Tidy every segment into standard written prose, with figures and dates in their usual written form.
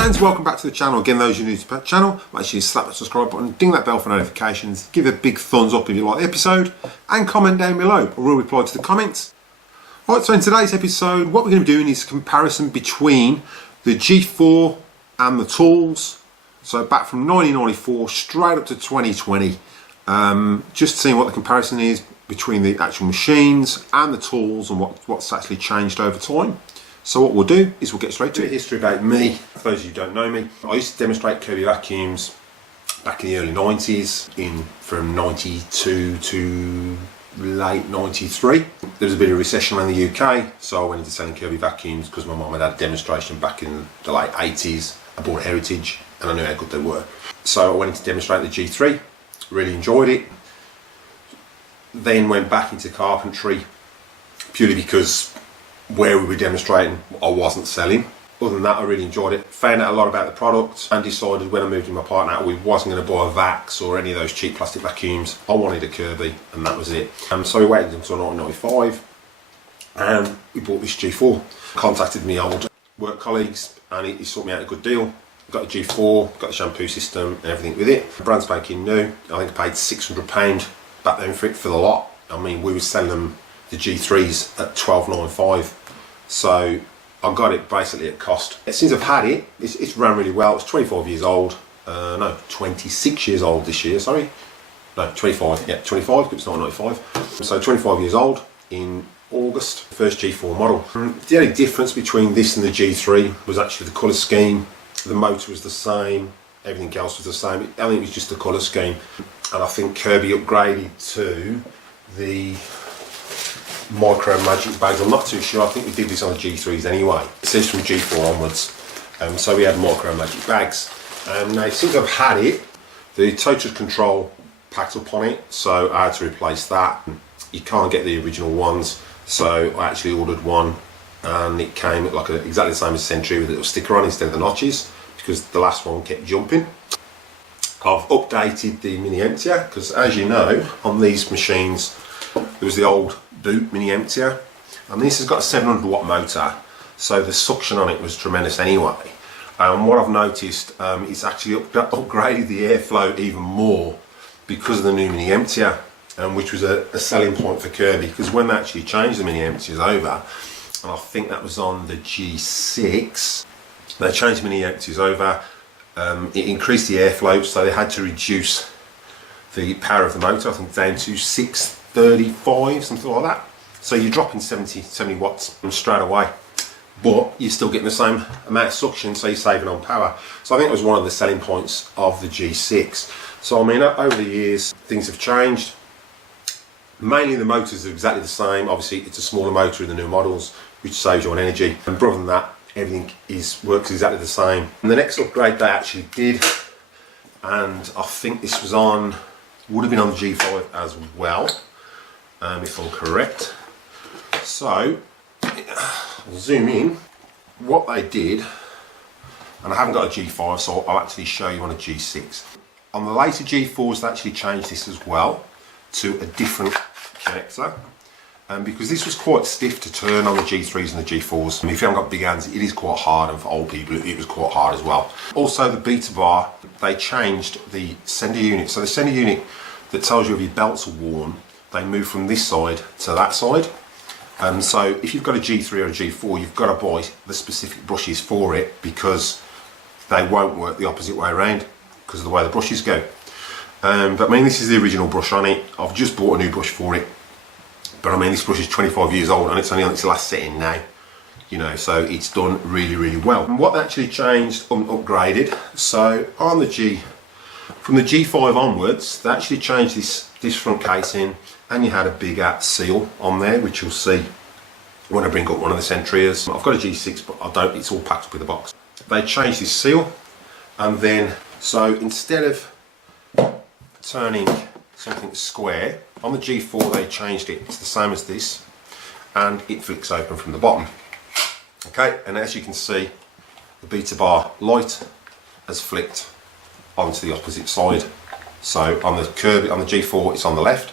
fans, welcome back to the channel. Again, those who are new to the channel, make sure you slap that subscribe button, ding that bell for notifications, give a big thumbs up if you like the episode, and comment down below. I will reply to the comments. Right, so in today's episode, what we're going to be doing is a comparison between the G4 and the tools. So back from 1994 straight up to 2020. Just seeing what the comparison is between the actual machines and the tools and what's actually changed over time. So what we'll do is we'll get straight to it. History about me. For those of you who don't know me, I used to demonstrate Kirby vacuums back in the early 90s, from 92 to late 93. There was a bit of a recession around the UK, so I went into selling Kirby vacuums because my mum had had a demonstration back in the late 80s. I bought Heritage and I knew how good they were. So I went in to demonstrate the G3, really enjoyed it. Then went back into carpentry purely because where we were demonstrating I wasn't selling. Other than that, I really enjoyed it. Found out a lot about the product and decided when I moved with my partner we wasn't going to buy a Vax or any of those cheap plastic vacuums. I wanted a Kirby and that was it. So we waited until 1995 and we bought this G4. Contacted my old work colleagues and he sorted me out a good deal. Got the G4, got the shampoo system and everything with it. Brand spanking new. I think I paid £600 back then for the lot. I mean, we were selling them, the G3s, at $12.95. So I got it basically at cost. Since I've had it, it's run really well. It's 25 years old. No, 26 years old this year, sorry. No, 25, yeah, 25, because it's 1995. So 25 years old in August, first G4 model. The only difference between this and the G3 was actually the colour scheme. The motor was the same, everything else was the same. I think it was just the colour scheme. And I think Kirby upgraded to the micro magic bags. I'm not too sure. I think we did this on the G3s anyway. It says from G4 onwards. So we had micro magic bags. Now since I've had it, the total control packed up on it, so I had to replace that. You can't get the original ones, so I actually ordered one, and it came like exactly the same as Sentria with a little sticker on instead of the notches, because the last one kept jumping. I've updated the mini emptier because, as you know, on these machines there was the old boot mini emptier, and this has got a 700 watt motor, so the suction on it was tremendous anyway. What I've noticed, it's actually upgraded the airflow even more because of the new mini emptier, which was a selling point for Kirby, because when they actually changed the mini emptiers over, and I think that was on the G6, they changed the mini emptiers over. It increased the airflow, so they had to reduce the power of the motor, I think down to 635, something like that. So you're dropping 70 watts straight away, but you're still getting the same amount of suction, so you're saving on power. So I think it was one of the selling points of the G6. So I mean, over the years, things have changed. Mainly the motors are exactly the same. Obviously, it's a smaller motor in the new models, which saves you on energy. And other than that, everything works exactly the same. And the next upgrade they actually did, and I think this was on, would have been on the G5 as well, if I'm correct. So I'll zoom in. What they did, and I haven't got a G5, so I'll actually show you on a G6. On the later G4s, they actually changed this as well to a different connector. Because this was quite stiff to turn on the G3s and the G4s. And if you haven't got big hands, it is quite hard, and for old people it was quite hard as well. Also the beta bar, they changed the sender unit. So the sender unit that tells you if your belts are worn, they move from this side to that side. So if you've got a G3 or a G4, you've got to buy the specific brushes for it, because they won't work the opposite way around because of the way the brushes go. But I mean, this is the original brush on it. I've just bought a new brush for it. But I mean, this brush is 25 years old and it's only on its last setting now, you know, so it's done really, really well. And what actually changed and upgraded, so on the from the G5 onwards, they actually changed this front casing, and you had a bigger seal on there, which you'll see when I bring up one of the Sentrias. I've got a G6, but I don't, it's all packed up with a box. They changed this seal, and then, so instead of turning something square, on the G4 they changed it. It's the same as this, and it flicks open from the bottom. Okay, and as you can see, the beta bar light has flicked onto the opposite side. So on the Kirby, on the G4, it's on the left,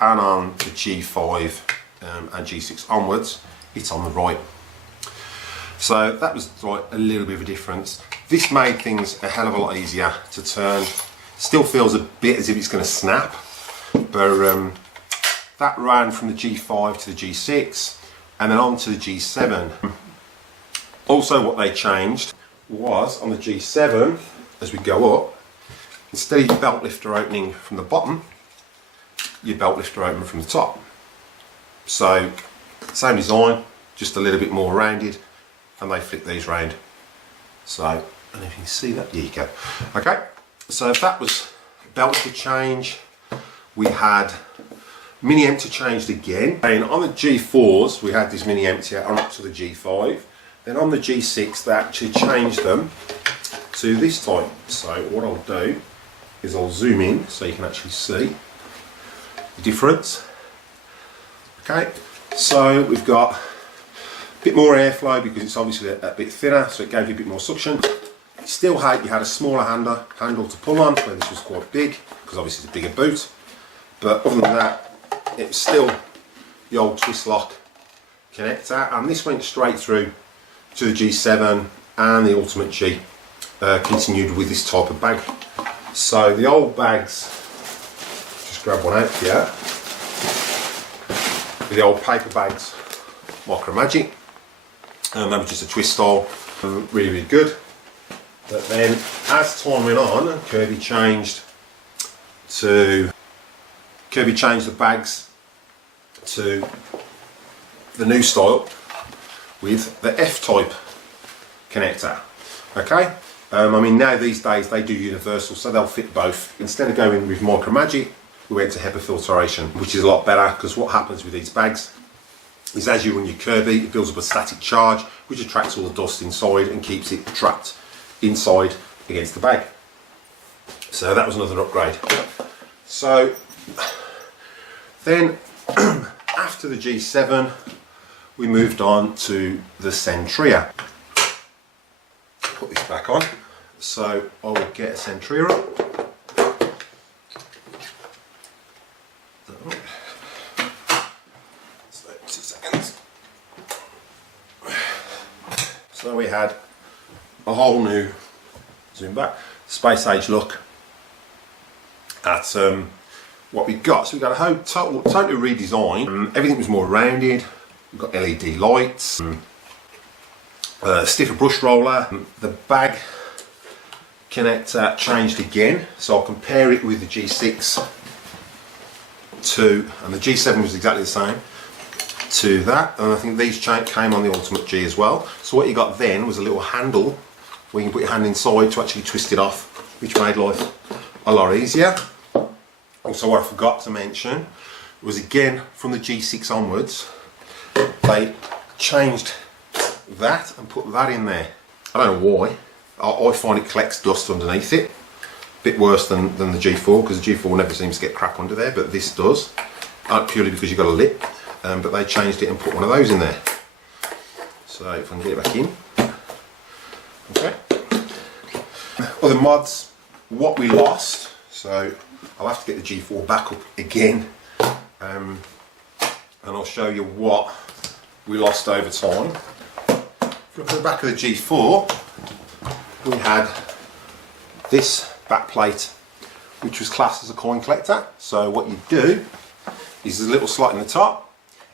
and on the G5 and G6 onwards, it's on the right. So that was like a little bit of a difference. This made things a hell of a lot easier to turn. Still feels a bit as if it's going to snap, but that ran from the G5 to the G6 and then on to the G7. Also what they changed was on the G7, as we go up, instead of your belt lifter opening from the bottom, your belt lifter open from the top. So same design, just a little bit more rounded, and they flick these round. So, I don't know if you can see that, there you go. Okay, so that was belt to change. We had mini empty changed again, and on the G4s we had this mini empty on up to the G5. Then on the G6 they actually changed them to this type. So what I'll do is I'll zoom in so you can actually see the difference. Okay, so we've got a bit more airflow because it's obviously a bit thinner, so it gave you a bit more suction. Still had, you had a smaller handle to pull on, where this was quite big because obviously it's a bigger boot. But other than that, it's still the old twist lock connector, and this went straight through to the G7, and the Ultimate G continued with this type of bag. So the old bags, just grab one out here, the old paper bags, Micro Magic, and that was just a twist style, really, really good. But then as time went on, Kirby changed the bags to the new style with the F-type connector. Okay, I mean now these days they do universal, so they'll fit both. Instead of going with Micro Magic, we went to HEPA filtration, which is a lot better, because what happens with these bags is as you run your Kirby, it builds up a static charge which attracts all the dust inside and keeps it trapped inside against the bag. So that was another upgrade. So then after the G7 we moved on to the Sentria. Put this back on. So I will get a Sentria up. So 2 seconds. So we had a whole new, zoom back, space age look at what we got. So we got a whole totally redesigned. Everything was more rounded. We've got LED lights, stiffer brush roller. The bag connector changed again, so I'll compare it with the G6 and the G7 was exactly the same to that, and I think these came on the Ultimate G as well. So what you got then was a little handle where you can put your hand inside to actually twist it off, which made life a lot easier. Also, what I forgot to mention was, again from the G6 onwards, they changed that and put that in there. I don't know why. I find it collects dust underneath it. A bit worse than the G4, because the G4 never seems to get crap under there, but this does. Purely because you've got a lip. But they changed it and put one of those in there. So if I can get it back in. Okay. Other mods, what we lost. So I'll have to get the G4 back up again. And I'll show you what we lost over time. If you look at the back of the G4, we had this back plate, which was classed as a coin collector. So what you do is there's a little slot in the top.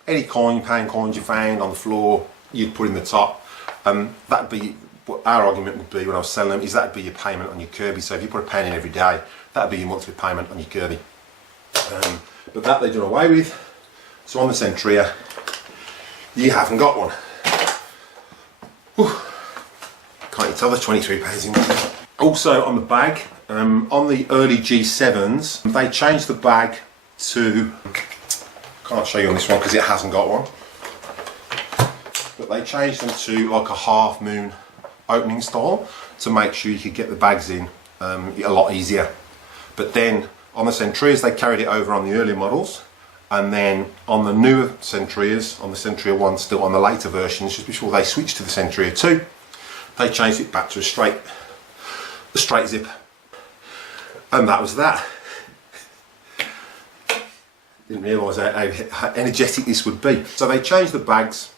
Any coin, pound coins you found on the floor, you'd put in the top. That'd be what our argument would be when I was selling them, is that'd be your payment on your Kirby. So if you put a pound in every day, that'd be your monthly payment on your Kirby. But that they've done away with. So on the Sentria, you haven't got one. Whew. Can't you tell there's £23 in there? Also on the bag, on the early G7s, they changed the bag to, can't show you on this one because it hasn't got one, but they changed them to like a half moon opening style to make sure you could get the bags in a lot easier. But then on the Sentrias they carried it over on the earlier models, and then on the newer Sentrias, on the Sentria 1, still on the later versions, just before they switched to the Sentria 2, they changed it back to a straight zip, and that was that. Didn't realise how energetic this would be. So they changed the bags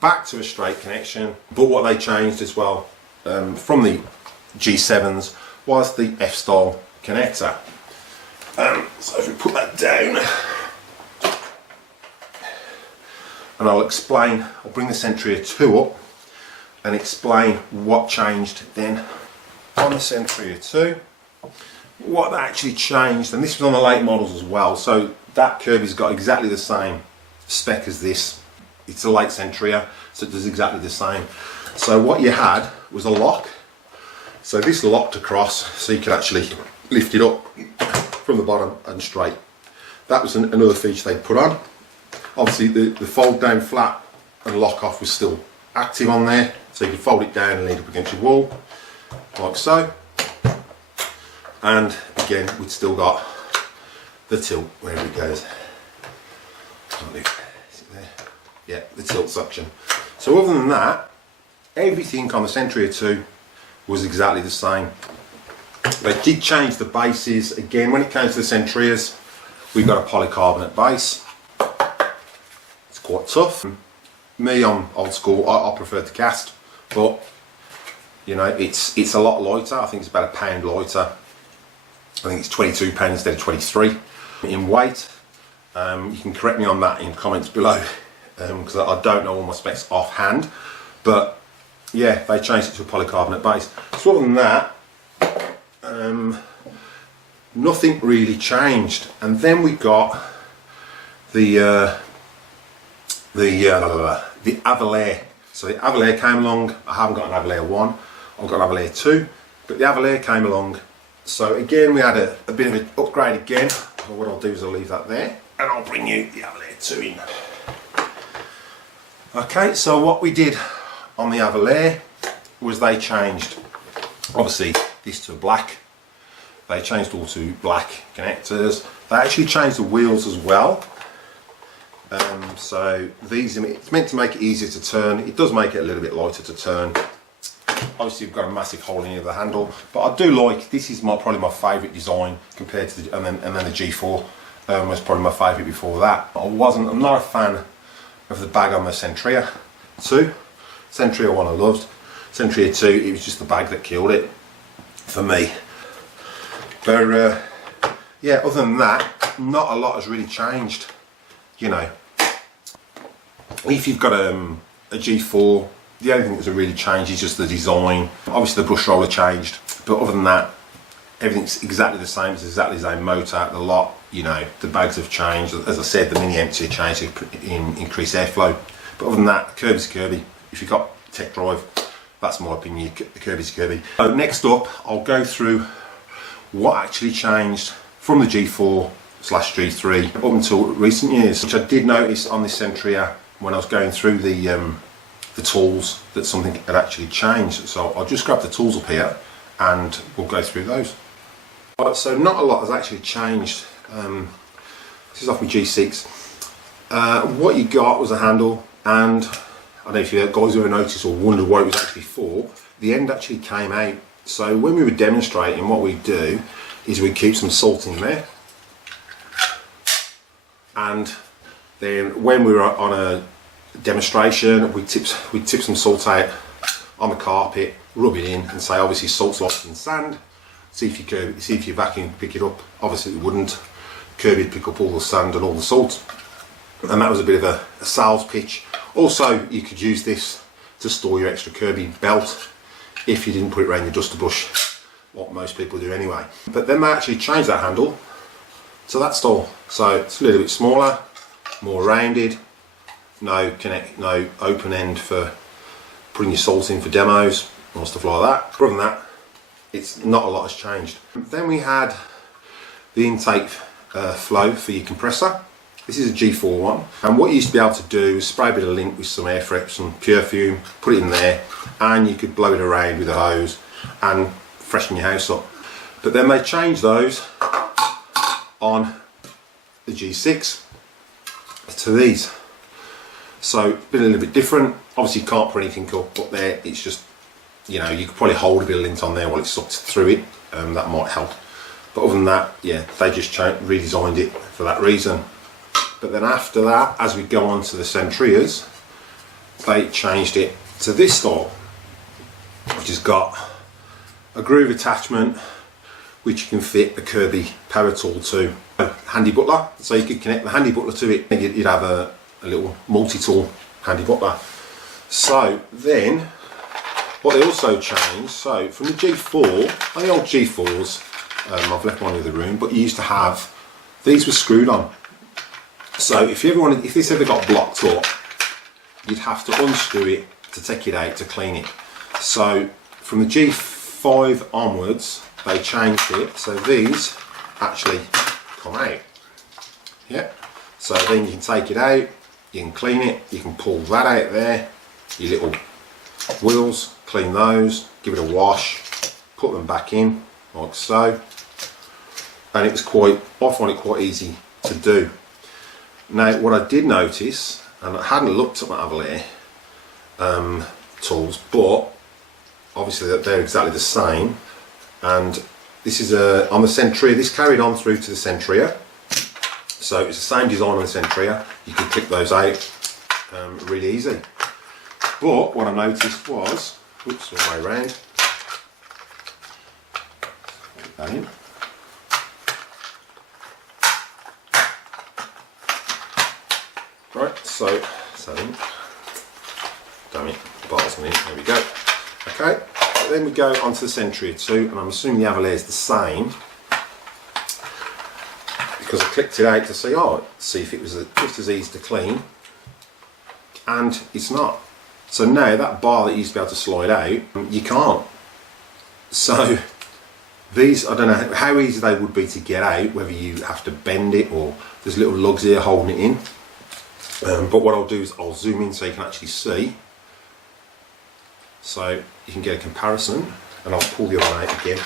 back to a straight connection, but what they changed as well from the G7s was the F-style connector. So if we put that down, and I'll bring the Sentria 2 up and explain what changed then on the Sentria 2. What actually changed, and this was on the late models as well, so that Kirby's got exactly the same spec as this. It's a late Sentria, so it does exactly the same. So what you had was a lock, so this locked across so you could actually lift it up from the bottom and straight. That was another feature they put on. Obviously the fold down flat and lock off was still active on there, so you could fold it down and lean up against your wall like so. And again, we'd still got the tilt wherever it goes. Is it there? Yeah, the tilt suction. So other than that, everything on the Sentria 2 was exactly the same. They did change the bases. Again, when it came to the Sentrias, we've got a polycarbonate base. It's quite tough. Me, I'm old school, I prefer to cast, but you know, it's a lot lighter. I think it's about £1 lighter. I think it's £22 instead of 23 in weight. You can correct me on that in comments below, because I don't know all my specs offhand, but yeah, they changed it to a polycarbonate base. So other than that, nothing really changed. And then we got the Avalir. So the Avalir came along. I haven't got an Avalir 1, I've got an Avalir 2, but the Avalir came along. So again, we had a bit of an upgrade again. So what I'll do is I'll leave that there and I'll bring you the Avalir 2 in. Okay, so what we did on the Avalir was they changed, obviously, this to black. They changed all to black connectors. They actually changed the wheels as well. So these, it's meant to make it easier to turn. It does make it a little bit lighter to turn. Obviously, you've got a massive hole in the handle, but I do like, this is probably my favourite design compared to the, and then the G4 was probably my favourite before that. I'm not a fan of the bag on the Sentria 2. Sentria 1 I loved. Sentria 2, it was just the bag that killed it for me. But yeah, other than that, not a lot has really changed. You know, if you've got a G4, the only thing that's really changed is just the design. Obviously the brush roller changed, but other than that, everything's exactly the same. It's exactly the same motor, the lot, you know, the bags have changed. As I said, the mini empty changed to increase airflow. But other than that, Kirby's Kirby. If you've got tech drive, that's my opinion, Kirby's Kirby. So next up, I'll go through what actually changed from the G4/G3 up until recent years, which I did notice on this Sentria when I was going through the tools, that something had actually changed. So I'll just grab the tools up here and we'll go through those. Right, so not a lot has actually changed. This is off my G6. What you got was a handle, and I don't know if you guys ever noticed or wondered what it was actually for. The end actually came out. So when we were demonstrating, what we do is we keep some salt in there, and then when we were on a demonstration, we tip some salt out on the carpet, rub it in, and say obviously salt's lost in sand. See if your vacuum could pick it up. Obviously it wouldn't. Kirby would pick up all the sand and all the salt, and that was a bit of a sales pitch. Also, you could use this to store your extra Kirby belt if you didn't put it around your duster brush, what most people do anyway. But then they actually changed that handle to that style, so it's a little bit smaller, more rounded, no open end for putting your salt in for demos or stuff like that. Other than that, it's not a lot has changed. Then we had the intake flow for your compressor. This is a G4 one, and what you used to be able to do is spray a bit of lint with some air some pure fume, put it in there, and you could blow it around with a hose and freshen your house up. But then they changed those on the G6 to these. So it's been a little bit different. Obviously you can't put anything up there, it's just, you know, you could probably hold a bit of lint on there while it's sucked through it, that might help. But other than that, yeah, they just redesigned it for that reason. But then after that, as we go on to the Sentrias, they changed it to this style, which has got a groove attachment which you can fit a Kirby power tool to. A handy butler, so you could connect the handy butler to it, and you'd have a little multi-tool handy butler. So then what they also changed, so from the G4, the old G4s, I've left one in the room, but you used to have, these were screwed on. So if this ever got blocked up, you'd have to unscrew it to take it out to clean it. So from the G5 onwards, they changed it, so these actually come out. Yeah. So then you can take it out, you can clean it, you can pull that out there, your little wheels, clean those, give it a wash, put them back in, like so. And it was I find it quite easy to do. Now what I did notice, and I hadn't looked at my Avalir tools, but obviously they're exactly the same, and this is on the Sentria, this carried on through to the Sentria, so it's the same design on the Sentria. You can click those out really easy. But what I noticed was, oops, all the way around, click that in. Right, so in. Damn it, the bar's in, there we go. Okay, then we go onto the Sentria 2, and I'm assuming the Avalir is the same, because I clicked it out to see if it was just as easy to clean, and it's not. So now that bar that you used to be able to slide out, you can't. So these, I don't know how easy they would be to get out, whether you have to bend it or there's little lugs here holding it in. But what I'll do is I'll zoom in so you can actually see, so you can get a comparison, and I'll pull the other one out again.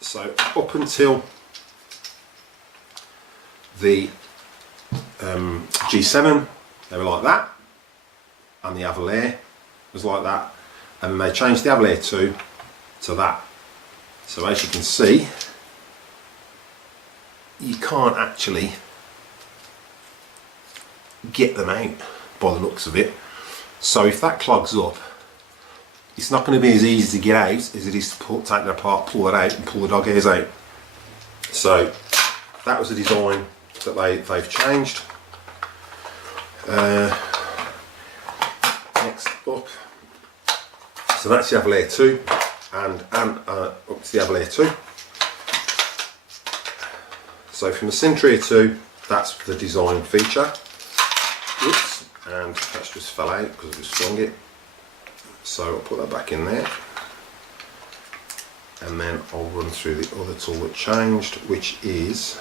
So up until the G7 they were like that, and the Avalir was like that, and they changed the Avalir 2 to that. So as you can see, you can't actually get them out by the looks of it. So if that clogs up, it's not going to be as easy to get out as it is to take it apart, pull it out and pull the dog ears out. So that was the design that they've changed. Next up, so that's the Avalir 2 and up to the Avalir 2. So from the Sentria 2, that's the design feature. Oops, and that's just fell out because I just swung it. So I'll put that back in there. And then I'll run through the other tool that changed, which is,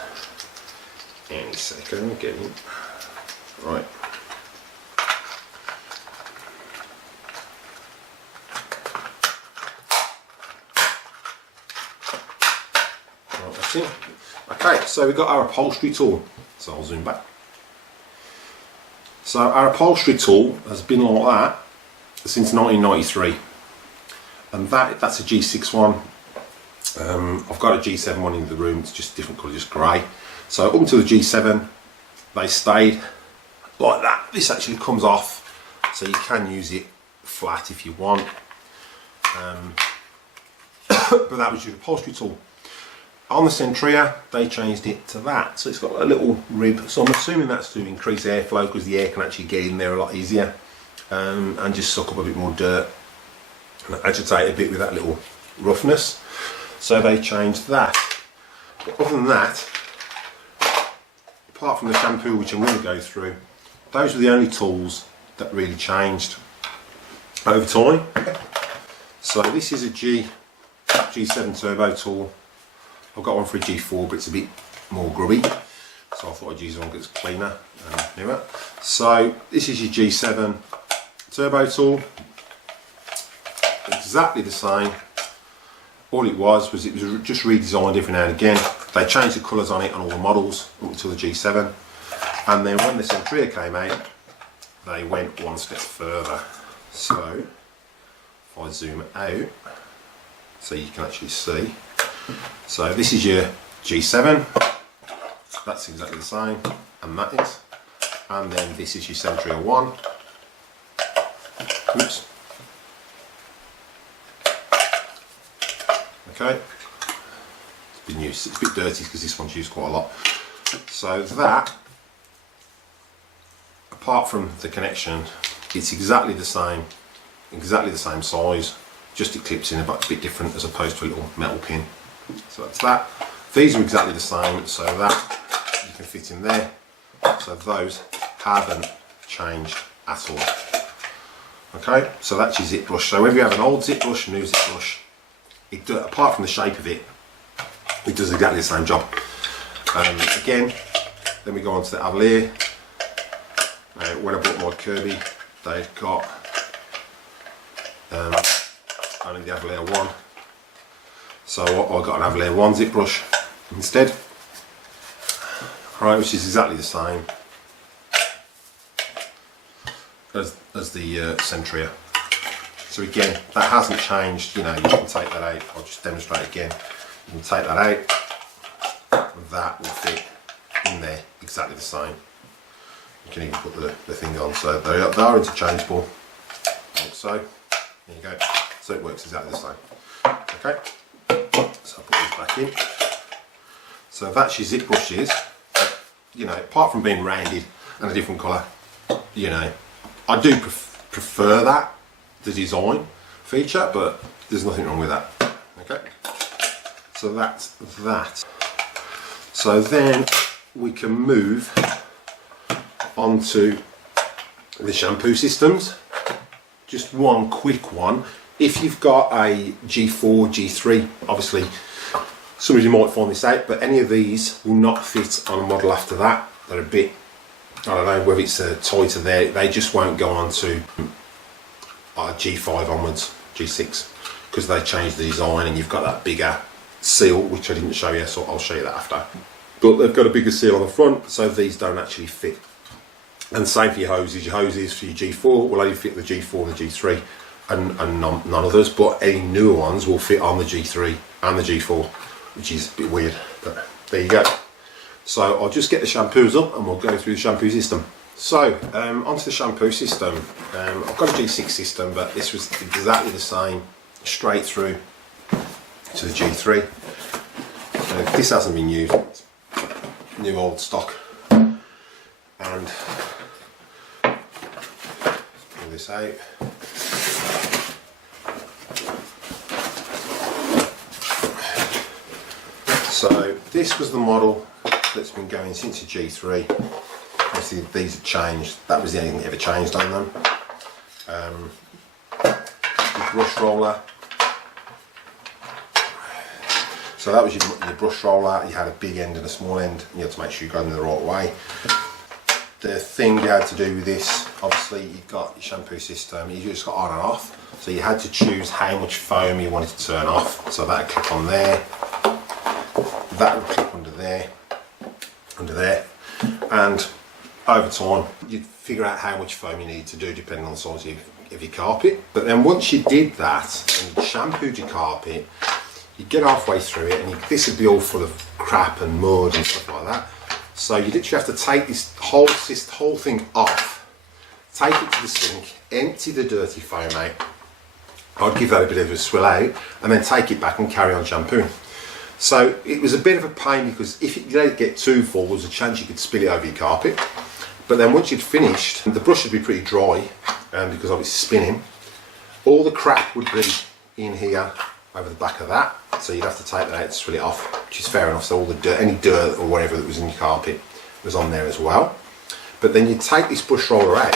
any second, getting, right. Right, that's it. Okay, so we've got our upholstery tool, so I'll zoom back. So our upholstery tool has been like that since 1993, and that's a G6 one. I've got a G7 one in the room, it's just different colour, just grey. So up until the G7 they stayed like that. This actually comes off, so you can use it flat if you want, but that was your upholstery tool. On the Sentria they changed it to that, so it's got a little rib, so I'm assuming that's to increase airflow because the air can actually get in there a lot easier, and just suck up a bit more dirt and agitate a bit with that little roughness. So they changed that. But other than that, apart from the shampoo, which I'm going to go through, those were the only tools that really changed over time. So this is a G7 turbo tool. I've got one for a G4, but it's a bit more grubby, so I thought I'd use one that's cleaner and newer. So this is your G7 turbo tool, exactly the same. All it was just redesigned every now and again. They changed the colours on it on all the models up until the G7, and then when the Sentria came out they went one step further. So if I zoom out so you can actually see, so this is your G7, that's exactly the same. and that is. And then this is your Sentria 1. Oops. Okay. It's a bit dirty because this one's used quite a lot. So that, apart from the connection, it's exactly the same size, just it clips in a bit different as opposed to a little metal pin. So that's that. These are exactly the same, so that you can fit in there. So those haven't changed at all. Okay, so that's your zip brush. So whether you have an old zip brush, a new zip brush, apart from the shape of it, it does exactly the same job. Again, then we go on to the Avalir. When I bought my Kirby, they've got only the Avalir 1. So I got an Avalir 1 zip brush instead. Right, which is exactly the same as the Sentria. So again, that hasn't changed. You know, you can take that out. I'll just demonstrate again. You can take that out. That will fit in there exactly the same. You can even put the thing on. So they are interchangeable. Like so. There you go. So it works exactly the same. Okay. So I'll put these back in. So that's your zip brushes. You know, apart from being rounded and a different colour, you know, I do prefer that, the design feature, but there's nothing wrong with that. Okay, so that's that. So then we can move on to the Shampoo Systems. Just one quick one. If you've got a G4, G3, obviously some of you might find this out, but any of these will not fit on a model after that. They're a bit, I don't know whether it's tighter there, they just won't go on to G5 onwards, G6, because they changed the design and you've got that bigger seal, which I didn't show you, so I'll show you that after. But they've got a bigger seal on the front, so these don't actually fit. And same for your hoses. Your hoses for your G4 will only fit the G4 and the G3, and none others, but any newer ones will fit on the G3 and the G4, which is a bit weird, but there you go. So I'll just get the shampoos up and we'll go through the shampoo system. So onto the shampoo system. I've got a G6 system, but this was exactly the same straight through to the G3. So this hasn't been used, it's new old stock. And pull this out. So this was the model that's been going since the G3. Obviously these have changed. That was the only thing that ever changed on them. The brush roller. So that was your brush roller. You had a big end and a small end, and you had to make sure you're going in the right way. The thing you had to do with this, obviously you've got your shampoo system, you just got on and off. So you had to choose how much foam you wanted to turn off. So that would click on there. That would clip under there, and over time you'd figure out how much foam you need to do depending on the size of your carpet. But then once you did that and you shampooed your carpet, you'd get halfway through it and this would be all full of crap and mud and stuff like that. So you literally have to take this whole thing off, take it to the sink, empty the dirty foam out. I'd give that a bit of a swill out and then take it back and carry on shampooing. So it was a bit of a pain because if you let it get too full, there was a chance you could spill it over your carpet. But then once you'd finished, the brush would be pretty dry because I was spinning. All the crap would be in here over the back of that. So you'd have to take that out to swill it off, which is fair enough. So all the dirt, any dirt or whatever that was in your carpet was on there as well. But then you take this brush roller out.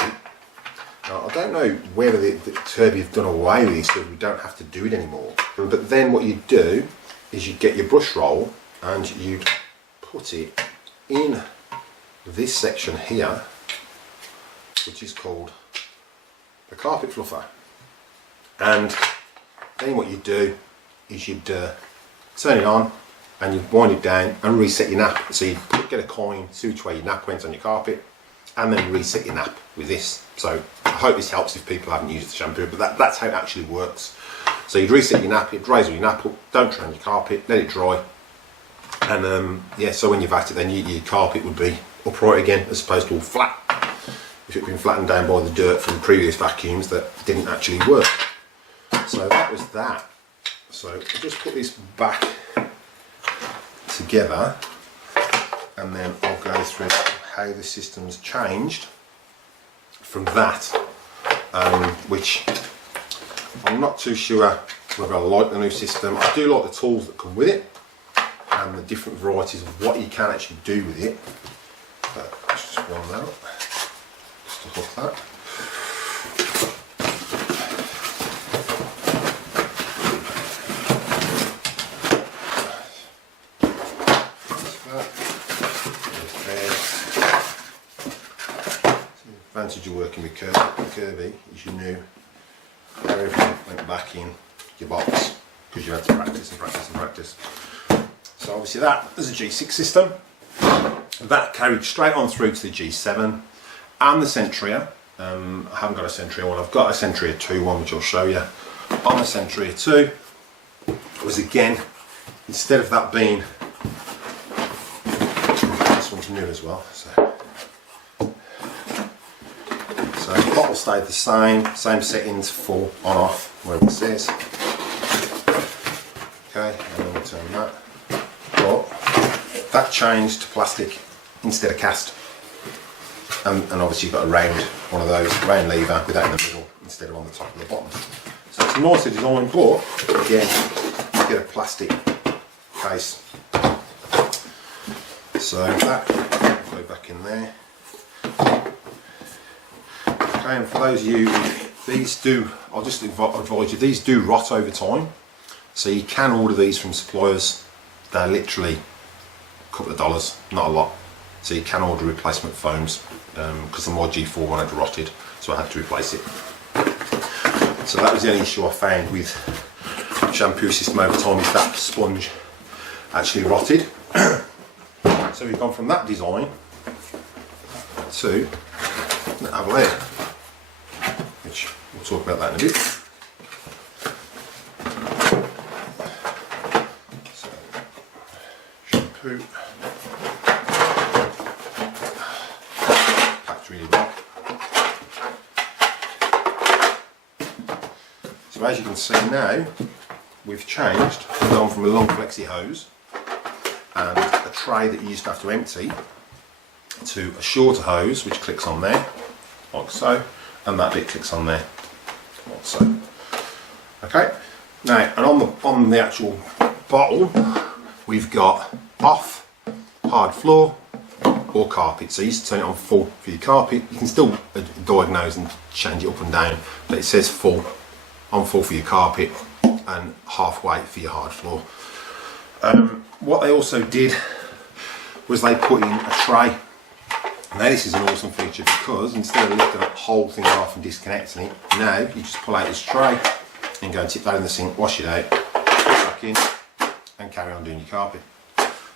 Now, I don't know whether the Kirby have done away with this, so we don't have to do it anymore. But then what you do is you get your brush roll and you put it in this section here, which is called the carpet fluffer. And then what you do is you'd turn it on and you'd wind it down and reset your nap. So you'd get a coin, see which way your nap went on your carpet, and then reset your nap with this. So I hope this helps if people haven't used the shampoo, but that's how it actually works. So you'd reset your nap, it dries all your nap up, don't drain your carpet, let it dry. And yeah, so when you've at it, then your carpet would be upright again, as opposed to all flat, if it had been flattened down by the dirt from previous vacuums that didn't actually work. So that was that. So I'll just put this back together, and then I'll go through how the system's changed from that, which I'm not too sure whether I like the new system. I do like the tools that come with it and the different varieties of what you can actually do with it. But let's just one out, just to hook that. The advantage of working with Kirby is you knew everything went back in your box because you had to practice and practice and practice. So obviously that is a G6 system. That carried straight on through to the G7 and the Sentria. I haven't got a Sentria one, I've got a Sentria 2 one, which I'll show you. On the Sentria 2 was, again, instead of that being, this one's new as well, so the bottle stayed the same settings, full, on, off, wherever it says. Okay, and then we'll turn that. But that changed to plastic instead of cast. And obviously you've got a round, one of those, round lever with that in the middle instead of on the top and the bottom. So it's a nicer design, but again, you get a plastic case. So that will go back in there. And for those of you, these do, I'll just advise you, these do rot over time. So you can order these from suppliers. They're literally a couple of dollars, not a lot. So you can order replacement foams, because my G4 one had rotted, so I had to replace it. So that was the only issue I found with Shampoo System over time, is that sponge actually rotted. So we've gone from that design to the Avalir, which we'll talk about that in a bit. So, shampoo, packed really well. So as you can see now, we've changed, we've gone from a long flexi hose and a tray that you used to have to empty to a shorter hose which clicks on there, like so, and that bit clicks on there, like so. Okay, now, and on the actual bottle, we've got off, hard floor, or carpet. So you used to turn it on full for your carpet. You can still diagnose and change it up and down, but it says full, on full for your carpet, and halfway for your hard floor. What they also did was they put in a tray. Now this is an awesome feature, because instead of lifting that whole thing off and disconnecting it, now you just pull out this tray and go and tip that in the sink, wash it out, put it back in, and carry on doing your carpet.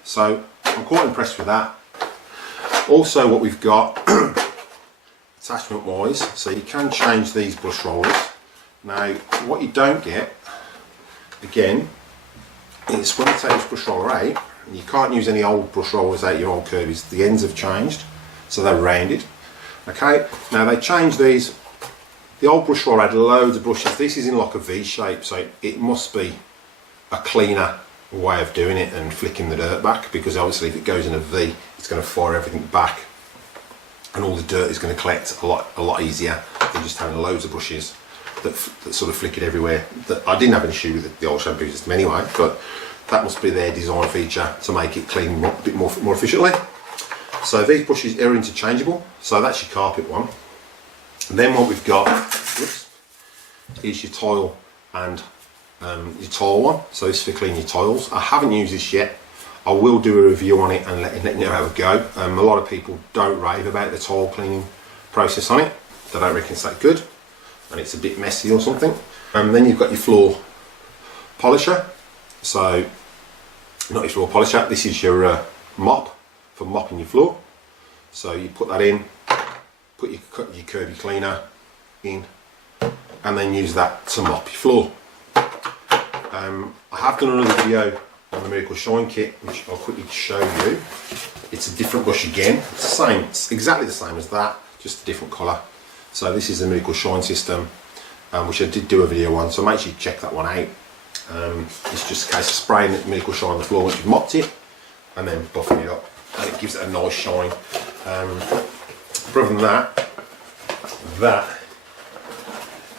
So I'm quite impressed with that. Also what we've got attachment wise, so you can change these brush rollers. Now what you don't get, again, is when you take this brush roller out, you can't use any old brush rollers out your old Kirby's. The ends have changed, so they're rounded. Okay, now they changed these. The old brush roller had loads of brushes. This is in like a V shape, so it must be a cleaner way of doing it and flicking the dirt back, because obviously if it goes in a V, it's going to fire everything back, and all the dirt is going to collect a lot easier than just having loads of brushes that sort of flick it everywhere. That I didn't have an issue with the old Shampoo System anyway, but that must be their design feature to make it clean a bit more efficiently. So these brushes are interchangeable, so that's your carpet one. And then what we've got is your tile and your tile one. So this is for cleaning your tiles. I haven't used this yet. I will do a review on it and let you know how it go. A lot of people don't rave about the tile cleaning process on it. They don't reckon it's that good, and it's a bit messy or something. And then you've got your floor polisher. So not your floor polisher, this is your mop for mopping your floor. So you put that in, put your Kirby cleaner in, and then use that to mop your floor. I have done another video on on the Miracle Shine kit, which I'll quickly show you. It's a different brush again. It's the same, it's exactly the same as that, just a different colour. So this is the Miracle Shine system, which I did do a video on, so make sure you check that one out. It's just a case of spraying the Miracle Shine on the floor once you've mopped it, and then buffing it up, and it gives it a nice shine. Other than that, that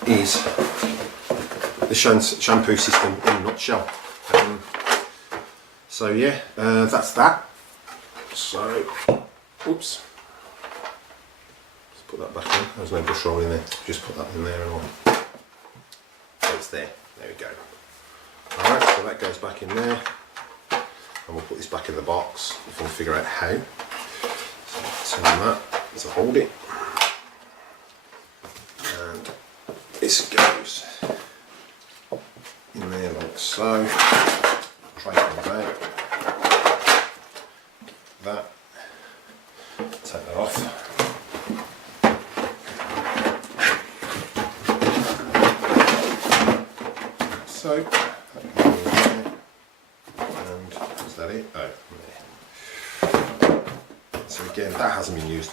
is the shampoo system in a nutshell. So yeah, that's that. So, oops, let's put that back in. There's no brush roll in there, just put that in there and all. So it's there, there we go. Alright, so that goes back in there, and we'll put this back in the box if we can figure out how. So turn that to hold it, and this goes in there like so. Tray comes out. That. Take that off. So that can go in there. And is that it? Oh, there. So again, that hasn't been used.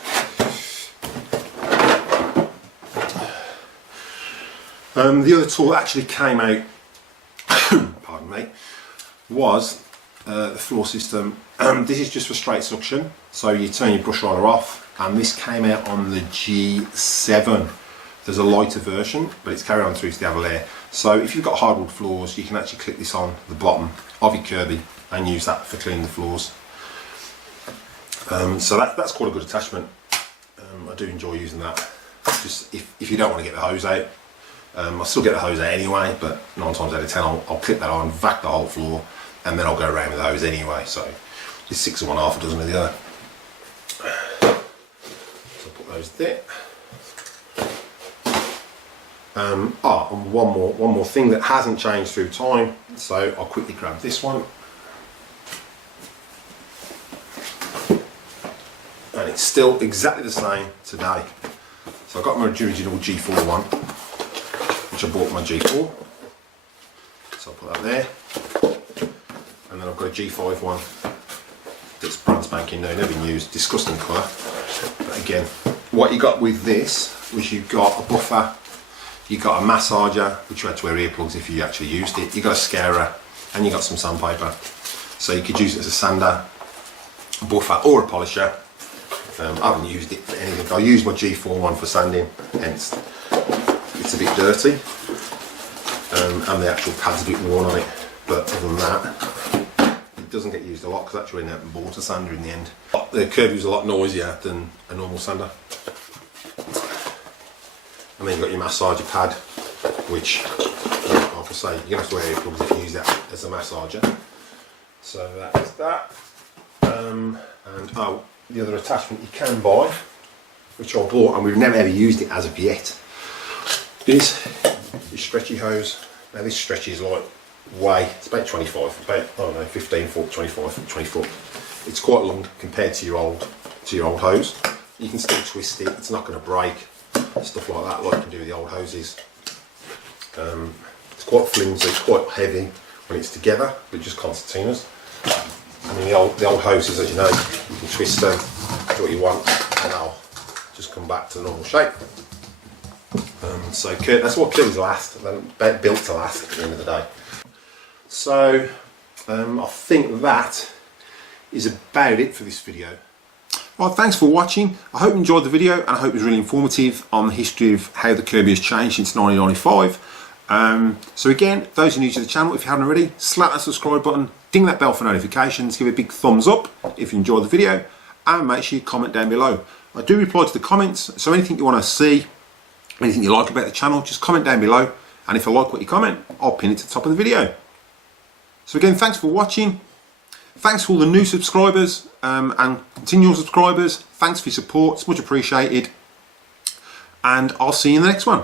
The other tool that actually came out, pardon me, was the floor system. This is just for straight suction, so you turn your brush roller off, and this came out on the G7. There's a lighter version, but it's carried on through to the Avalir. So if you've got hardwood floors, you can actually click this on the bottom of your Kirby and use that for cleaning the floors. So that's quite a good attachment. I do enjoy using that. Just if you don't want to get the hose out, I'll still get the hose out anyway, but 9 times out of 10 I'll clip that on, vac the whole floor, and then I'll go around with the hose anyway. So it's 6 of one, half a dozen of the other. So I'll put those there. And one more thing that hasn't changed through time, so I'll quickly grab this one. And it's still exactly the same today. So I've got my original G4 one, which I bought my G4. So I'll put that there. And then I've got a G5 one that's brand spanking new, never been used, disgusting colour. But again, what you got with this was you've got a buffer, you've got a massager, which you had to wear earplugs if you actually used it, you've got a scarer, and you've got some sandpaper. So you could use it as a sander, a buffer, or a polisher. I haven't used it for anything. I used my G4 one for sanding, hence it's a bit dirty, and the actual pad's a bit worn on it. But other than that, it doesn't get used a lot because actually I bought a sander in the end. The Kirby was a lot noisier than a normal sander. And then you've got your massager pad, which, like I say, you're going to have to wear earplugs if you use that as a massager. So that is that. And oh, the other attachment you can buy, which I bought and we've never ever used it as of yet, is your stretchy hose. Now this stretches like it's about 25, about, I don't know, 15 foot, 25 foot, 20 foot. It's quite long compared to your old hose. You can still twist it, it's not going to break, stuff like that, like you can do with the old hoses. It's quite flimsy, it's quite heavy when it's together, but just concertinas. I mean the old hoses, as you know, you can twist them to what you want and they'll just come back to the normal shape. So that's what Kirby's last, they're built to last at the end of the day. So I think that is about it for this video. Well, thanks for watching. I hope you enjoyed the video and I hope it was really informative on the history of how the Kirby has changed since 1995. So again, those who are new to the channel, if you haven't already, slap that subscribe button, ding that bell for notifications, give it a big thumbs up if you enjoyed the video, and make sure you comment down below. I do reply to the comments, so anything you want to see, anything you like about the channel, just comment down below, and if I like what you comment, I'll pin it to the top of the video. So again, thanks for watching. Thanks for all the new subscribers and continual subscribers. Thanks for your support, it's much appreciated. And I'll see you in the next one.